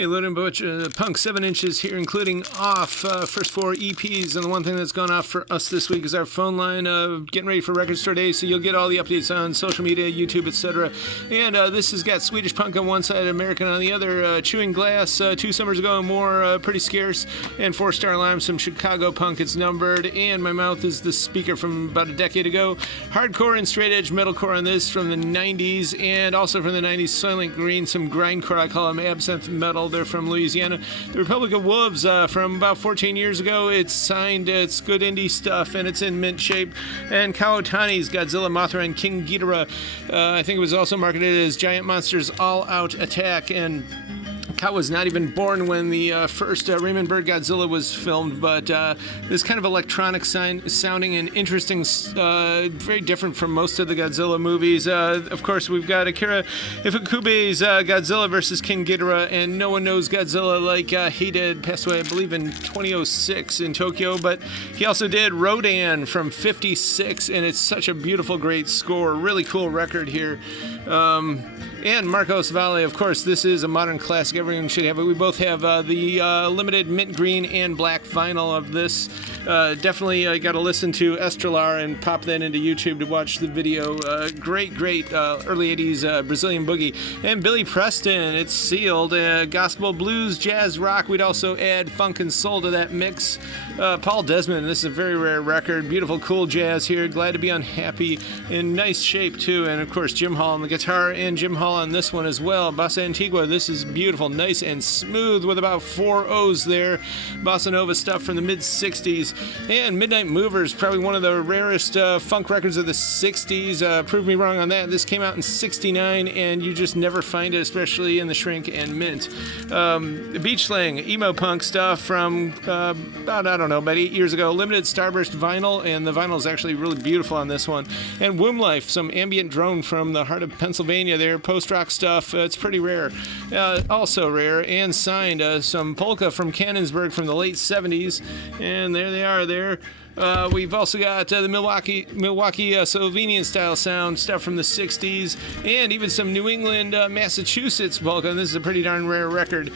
Hey, Loading Butch, Punk 7 inches here, including off first 4 EPs. And the one thing that's gone off for us this week is our phone line, getting ready for Record Store Day, so you'll get all the updates on social media, YouTube, etc. And this has got Swedish Punk on one side, American on the other, Chewing Glass, 2 summers ago and more, Pretty Scarce, and 4 Star Alarm, some Chicago Punk, It's Numbered, and My Mouth is the Speaker from about a decade ago. Hardcore and straight edge metalcore on this from the 90s, and also from the 90s, Soylent Green, some grindcore, I call them absinthe metal. They're from Louisiana. The Republic of Wolves from about 14 years ago. It's signed, it's good indie stuff, and it's in mint shape. And Kawatani's Godzilla, Mothra, and King Ghidorah. I think it was also marketed as Giant Monsters All Out Attack, and Ka was not even born when the first Raymond Burr Godzilla was filmed, but this kind of electronic sounding and interesting, very different from most of the Godzilla movies. Of course, we've got Akira Ifukube's Godzilla vs. King Ghidorah, and no one knows Godzilla like he did. Passed away, I believe, in 2006 in Tokyo, but he also did Rodan from 56, and it's such a beautiful, great score. Really cool record here. And Marcos Valle, of course, this is a modern classic. Everyone should have it. We both have the limited mint green and black vinyl of this. Definitely got to listen to Estrelar and pop that into YouTube to watch the video. Great early 80s Brazilian boogie. And Billy Preston, it's sealed. Gospel, blues, jazz, rock. We'd also add funk and soul to that mix. Paul Desmond, this is a very rare record. Beautiful, cool jazz here. Glad to be Unhappy. In nice shape, too. And, of course, Jim Hall on the guitar, and Jim Hall on this one as well. Bossa Antigua, this is beautiful, nice and smooth with about 4 O's there. Bossa Nova stuff from the mid-60s. And Midnight Movers, probably one of the rarest funk records of the 60s. Prove me wrong on that. This came out in 69, and you just never find it, especially in the Shrink and Mint. Beach Slang, emo punk stuff from about 8 years ago. Limited Starburst vinyl, and the vinyl is actually really beautiful on this one. And Womb Life, some ambient drone from the heart of Pennsylvania there. Post-rock stuff. It's pretty rare. Also rare and signed. Some polka from Cannonsburg from the late 70s. And there they are there. We've also got the Milwaukee Slovenian style sound stuff from the 60s, and even some New England, Massachusetts polka. And this is a pretty darn rare record.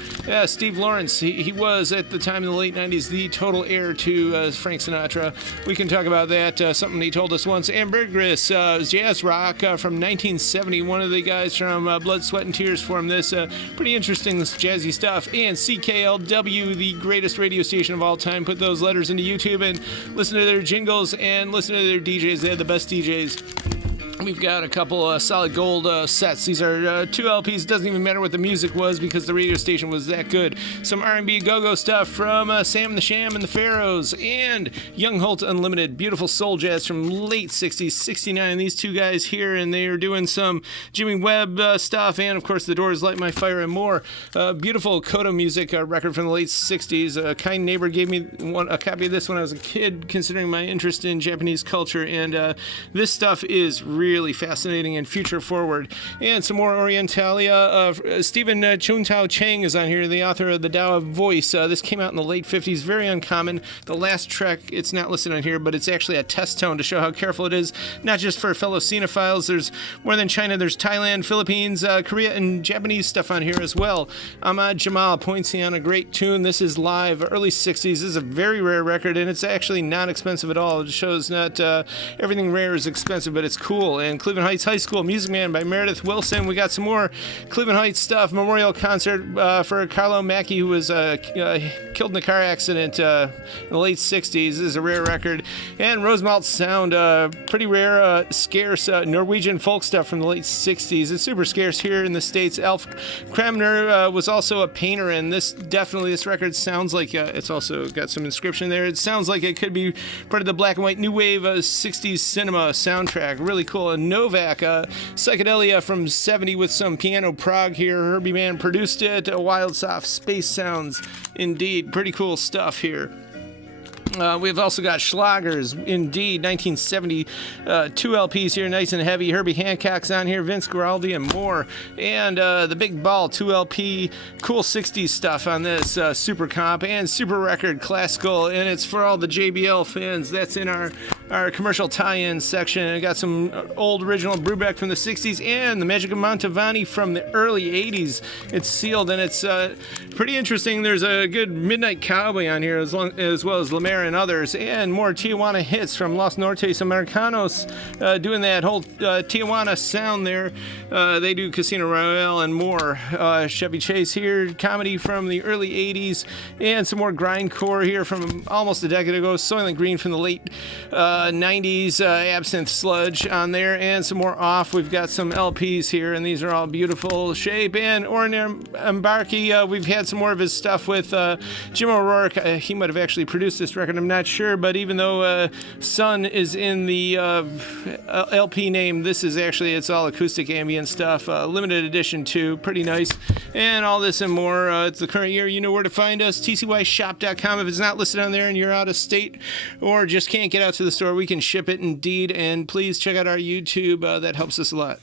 Steve Lawrence, he was at the time in the late 90s the total heir to Frank Sinatra. We can talk about that, something he told us once. Ambergris, jazz rock from 1970. One of the guys from Blood, Sweat, and Tears formed this. Pretty interesting jazzy stuff. And CKLW, the greatest radio station of all time, put those letters into YouTube and listen to their jingles and listen to their DJs. They have the best DJs. We've got a couple solid gold sets. These are 2 LPs. Doesn't even matter what the music was because the radio station was that good. Some R&B go-go stuff from Sam the Sham and the Pharaohs, and Young Holt Unlimited. Beautiful soul jazz from late 60s, 69. These 2 guys here, and they are doing some Jimmy Webb stuff, and of course The Doors, Light My Fire, and more. Beautiful Coda Music record from the late 60s. A kind neighbor gave me a copy of this when I was a kid, considering my interest in Japanese culture, and this stuff is really fascinating and future forward. And some more Orientalia. Stephen Chuntao Chang is on here, the author of The Tao of Voice. This came out in the late 50s, very uncommon. The last track, it's not listed on here, but it's actually a test tone to show how careful it is, not just for fellow cinephiles. There's more than China, there's Thailand, Philippines, Korea, and Japanese stuff on here as well. Ahmad Jamal points on a great tune. This is live, early 60s. This is a very rare record, and it's actually not expensive at all. It shows not everything rare is expensive, but it's cool. And Cleveland Heights High School, Music Man by Meredith Wilson. We got some more Cleveland Heights stuff. Memorial concert for Carlo Mackey, who was killed in a car accident in the late 60s. This is a rare record. And Rosemalt Sound, pretty rare, scarce Norwegian folk stuff from the late 60s. It's super scarce here in the States. Alf Kramner was also a painter, and this record sounds like it's also got some inscription there. It sounds like it could be part of the black and white new wave 60s cinema soundtrack. Really cool. And Novak, psychedelia from 70 with some piano prog here. Herbie Mann produced it. Wild, soft space sounds. Indeed, pretty cool stuff here. We've also got Schlagers, indeed, 1970, 2 LPs here, nice and heavy. Herbie Hancock's on here, Vince Guaraldi, and more. And the Big Ball, 2 LP, cool 60s stuff on this, Super Comp and Super Record Classical, and it's for all the JBL fans. That's in our our commercial tie-in section. I got some old original Brubeck from the 60s and the Magic of Mantovani from the early 80s. It's sealed, and it's pretty interesting. There's a good Midnight Cowboy on here, as well as Lemaire and others, and more Tijuana hits from Los Nortes Americanos, doing that whole Tijuana sound there. They do Casino Royale and more. Chevy Chase here, comedy from the early 80s, and some more grindcore here from almost a decade ago. Soylent Green from the late 90s, Absinthe Sludge on there, and some more off. We've got some LPs here, and these are all beautiful shape. And Oren Embarki, we've had some more of his stuff with Jim O'Rourke. He might have actually produced this record, I'm not sure, but even though Sun is in the LP name, this is actually, it's all acoustic ambient stuff, limited edition too, pretty nice. And all this and more, it's the current year. You know where to find us, tcyshop.com. If it's not listed on there and you're out of state or just can't get out to the store, we can ship it indeed. And please check out our YouTube, that helps us a lot.